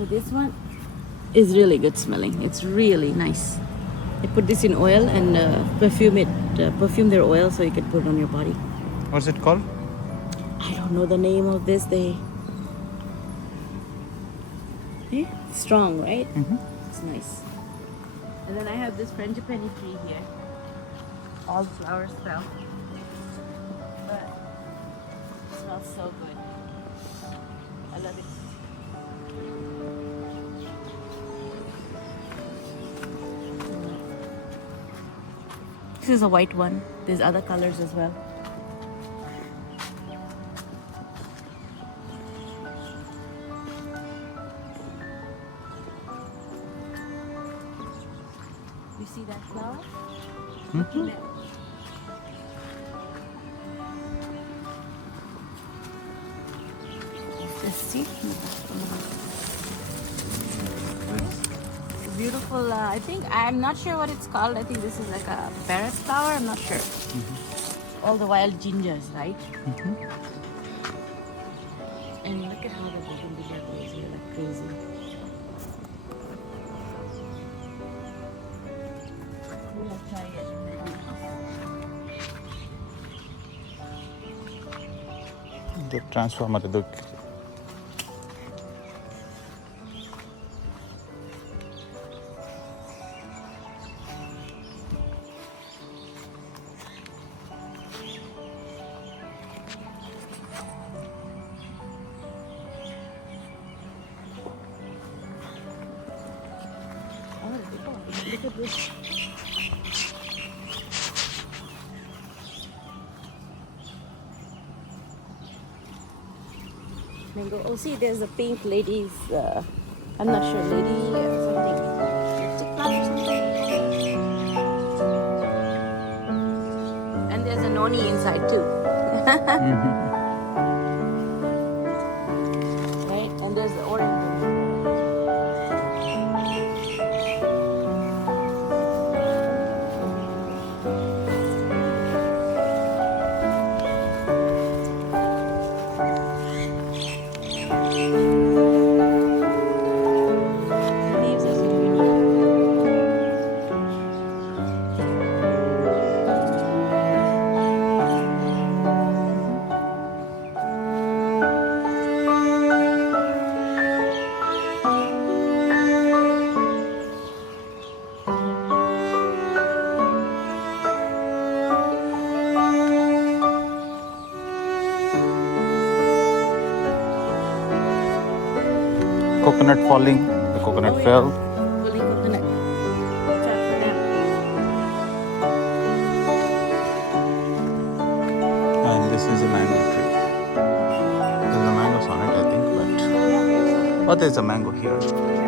So this one is really good smelling. It's really nice. They put this in oil and perfume their oil so you can put it on your body. What's it called? I don't know the name of this. It's strong, right? It's nice. And then I have this frangipani tree here. All flowers fell. But it smells so good. I love it. This is a white one. There's other colors as well. You see that flower? Just see. Beautiful. I'm not sure what it's called. I think this is like a Paris flower. I'm not sure. All the wild gingers, right? And look at how the bougainvillea grows here like crazy. We'll try it. The transformer ಇದು Look at this. Mango. Oh, see, there's a pink lady's. I'm not sure, lady or something. Chikla or something. And there's a noni inside too. Right? And there's the orange one. coconut falling. The coconut fell. Fully coconut. Watch out for them. And this is a mango tree. There's a mango on it, I think, but... Oh, there's a mango here.